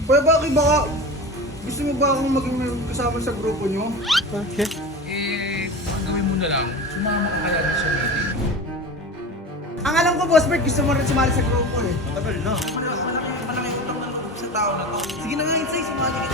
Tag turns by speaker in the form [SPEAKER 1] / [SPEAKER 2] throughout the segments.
[SPEAKER 1] Kuya Baki, baka gusto mo ba akong maging kasama sa grupo nyo?
[SPEAKER 2] Okay.
[SPEAKER 3] Ang gawin mo na lang, sumama ka kaya sa meeting.
[SPEAKER 1] Ang alam ko, Boss Bert, gusto mo rin sumali sa grupo eh.
[SPEAKER 2] Matagal na.
[SPEAKER 1] Malaki utang ng loob sa tao na to. Sige na nga, Insay, sumali ka.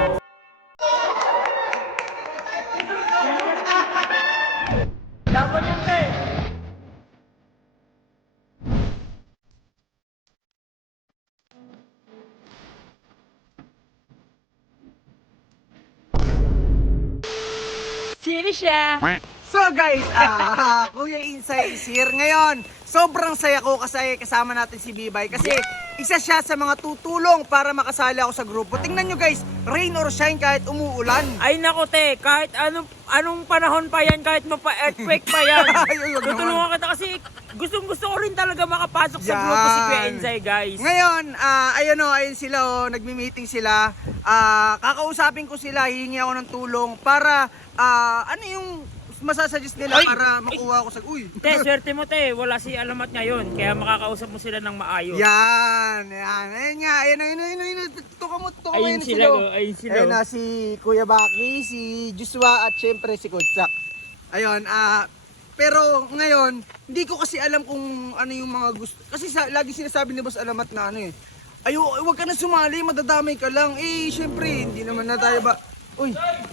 [SPEAKER 4] Sino siya?
[SPEAKER 1] So guys, Kuya Insay is here ngayon. Sobrang saya ko kasi kasama natin si Bibay kasi isa siya sa mga tutulong para makasali ako sa grupo. Tingnan nyo guys, rain or shine kahit umuulan.
[SPEAKER 4] Ay nako te, kahit anong panahon pa yan, kahit mapa-earthquake pa yan.
[SPEAKER 1] Ay, wag naman.
[SPEAKER 4] Tutulungan kita kasi gusto ko rin talaga makapasok sa grupo si Kuya Insay, guys.
[SPEAKER 1] Ngayon, ayun sila nagmi-meeting sila. Kakausapin ko sila, hihingi ako ng tulong para ano yung masasuggest nila
[SPEAKER 4] Ay!
[SPEAKER 1] para makuha ko sa... Uy!
[SPEAKER 4] Te, swerte mo te, wala si Alamat ngayon, kaya makakausap mo sila ng maayos.
[SPEAKER 1] Yan! Ayun nga, ayun. Tuka mo
[SPEAKER 4] Ayun sila, ayun sila.
[SPEAKER 1] Ayun na si Kuya Baki, si Joshua at syempre si Kutsak. Ayun, pero ngayon, hindi ko kasi alam kung ano yung mga gusto. Kasi lagi sinasabi ni Boss Alamat na ano eh. Huwag ka na sumali, madadamay ka lang. Eh, syempre, hindi naman na tayo ba... Uy!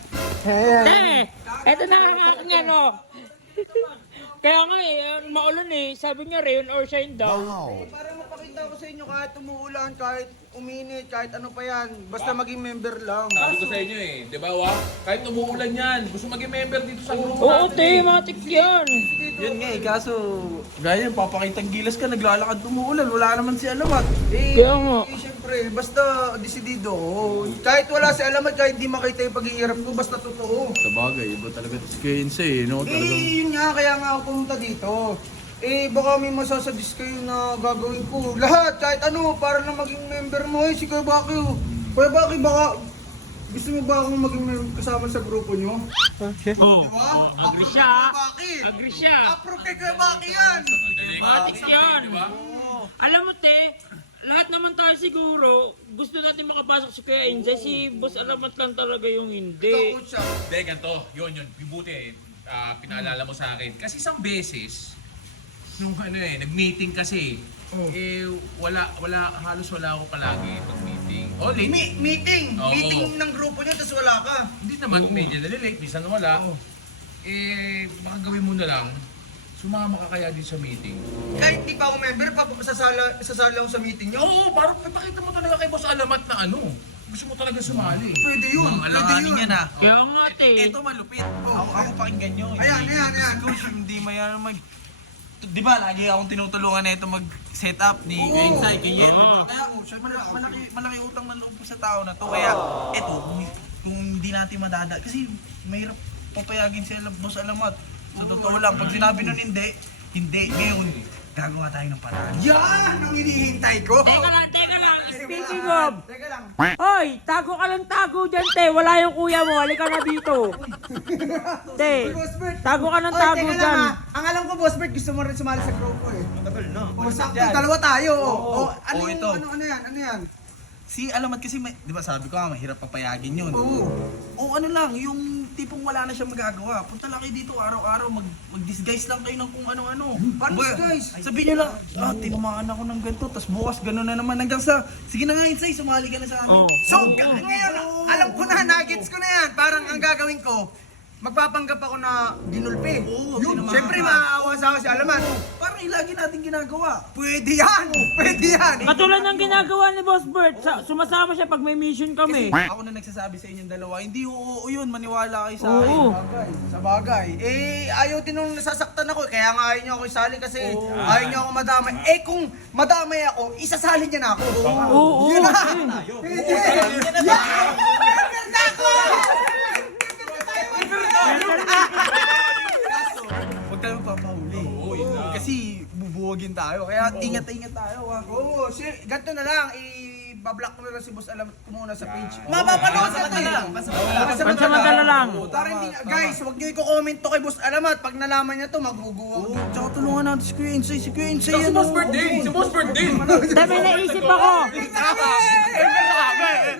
[SPEAKER 4] Te, eto na ang ano. Kaya nga maulan sabi niya rain or shine daw.
[SPEAKER 1] Para mapakita ko sa inyo kahit umuulan, kahit uminit, kahit ano pa yan. Basta maging member lang.
[SPEAKER 3] Sabi ko sa inyo di ba kahit umuulan yan, gusto maging member dito sa grupo
[SPEAKER 4] Oo
[SPEAKER 3] natin.
[SPEAKER 4] te, matik yan.
[SPEAKER 2] Yun nga kaso gaya yung papakitang gilas ka, naglalakad umuulan, wala naman si Alamat.
[SPEAKER 4] Kaya nga.
[SPEAKER 1] Siyempre, basta desidido. Kahit wala si Alamat, kahit di makita yung paghihirap ko, basta totoo.
[SPEAKER 2] Sa bagay, iba talaga si Kuya Insay, no?
[SPEAKER 1] Yun nga, kaya nga ako pumunta dito. Baka may masasuggest kayo na gagawin ko. Lahat, kahit ano, para lang maging member mo. Si Kuya Baki, Kuya Baki, baka gusto mo ba akong maging kasama sa grupo nyo?
[SPEAKER 2] Okay.
[SPEAKER 4] Oh, agree siya.
[SPEAKER 1] Baki!
[SPEAKER 4] Agree siya.
[SPEAKER 1] Approve kay Kuya Baki yan!
[SPEAKER 4] Matik yan. Alam mo te, lahat naman tayo siguro, gusto natin makapasok si Kuya Insay, si Boss Alamat lang talaga yung hindi.
[SPEAKER 1] Coach siya.
[SPEAKER 3] Hindi, ganito. Yun. Bibuti pinaalala mo sa akin. Kasi isang beses, nung nag-meeting kasi, halos wala ako palagi pag-meeting. Late.
[SPEAKER 1] Meeting!
[SPEAKER 3] Oo.
[SPEAKER 1] Meeting ng grupo nyo, tapos wala ka.
[SPEAKER 3] Hindi naman, medyo nalilate, minsan wala. Baka gawin mo na lang, sumama ka kaya din sa meeting.
[SPEAKER 1] Kahit di pa ako member, sasala ako sa meeting nyo.
[SPEAKER 3] Oo, parang papakita mo talaga kay Boss Alamat na gusto mo talaga sumali.
[SPEAKER 1] Pwede yun,
[SPEAKER 2] Alanganin niya na.
[SPEAKER 4] Kaya nga te.
[SPEAKER 2] Ito malupit. Ako pakinggan nyo.
[SPEAKER 1] Ayan.
[SPEAKER 2] Coach, hindi mayan Di ba, lagi akong tinutulungan na ito mag-set up ni Kuya Insay, kay Yen.
[SPEAKER 4] Oo.
[SPEAKER 2] Kaya malaki utang ng loob ko sa tao na to. Kaya, eto, kung hindi natin kasi mahirap papayagin si Boss Alamat. Sa totoo lang, pag sinabi nun hindi. Ngayon, gagawa tayo ng paraan.
[SPEAKER 1] Yan ang hinihintay ko.
[SPEAKER 4] Teka lang. Speaking of,
[SPEAKER 1] Teka lang.
[SPEAKER 4] hoy, tago ka lang tago dyan te, wala yung kuya mo, halika na dito. Te,
[SPEAKER 1] Boss Bert.
[SPEAKER 4] tago ka ng
[SPEAKER 1] Oy,
[SPEAKER 4] tago
[SPEAKER 1] teka
[SPEAKER 4] dyan.
[SPEAKER 1] lang, Ang alam ko, Boss Bert, gusto mo rin sumali sa grupo eh.
[SPEAKER 2] Matagal na.
[SPEAKER 1] Sakto, dalawa tayo.
[SPEAKER 2] Oo, ito.
[SPEAKER 1] Ano yan?
[SPEAKER 2] Si Alamat kasi, di ba sabi ko mahirap papayagin yun.
[SPEAKER 1] Oo.
[SPEAKER 2] O ano lang, yung tipong wala na siyang magagawa. Punta lang kayo dito araw-araw, mag-disguise lang kayo ng kung ano-ano.
[SPEAKER 1] Paano
[SPEAKER 2] Ba-
[SPEAKER 1] disguise?
[SPEAKER 2] Sabihin nyo lang, tinamaan ako ng ganito, tapos bukas gano'n na naman. Hanggang sa, sige na nga Insay, sumali ka na sa amin.
[SPEAKER 4] Oh.
[SPEAKER 1] So, ngayon, alam ko na, nuggets ko na yan. Parang ang gagawin ko, magpapanggap ako na ginulpi.
[SPEAKER 2] Oo,
[SPEAKER 1] Yun,
[SPEAKER 2] tinamaan
[SPEAKER 1] siyempre
[SPEAKER 2] ka.
[SPEAKER 1] maaawa sa akin si Alamat.
[SPEAKER 2] Parang lagi natin ginagawa.
[SPEAKER 1] Pwede yan!
[SPEAKER 4] Katulad ng ginagawa ni Boss Bert, sumasama siya pag may mission kami.
[SPEAKER 2] Ako na nagsasabi sa inyong dalawa, hindi oo yun, maniwala kayo sa akin.
[SPEAKER 4] Oo.
[SPEAKER 1] Sa bagay. Ayaw din nung nasasaktan ako. Kaya nga ayaw niya ako isali kasi ayaw niya ako madamay. Kung madamay ako, isasali niya na ako.
[SPEAKER 4] Oo.
[SPEAKER 1] Yun na!
[SPEAKER 2] Huwag tayo magpapahuli. Kasi bubuwagin tayo, kaya ingat-ingat tayo.
[SPEAKER 1] Oo, ganito na lang. I-bablock ko na lang si Boss Alamat ko muna sa page. Mapapanood na tayo.
[SPEAKER 4] Pansamantala lang.
[SPEAKER 1] Para hindi, guys, huwag niyo i-comment to kay Boss Alamat. Pag nalaman niya to, maguguwa.
[SPEAKER 2] Tsaka tulungan natin si Kuya Insay. Si Kuya Insay,
[SPEAKER 3] Si Boss Birthday!
[SPEAKER 4] Dami naisip ako.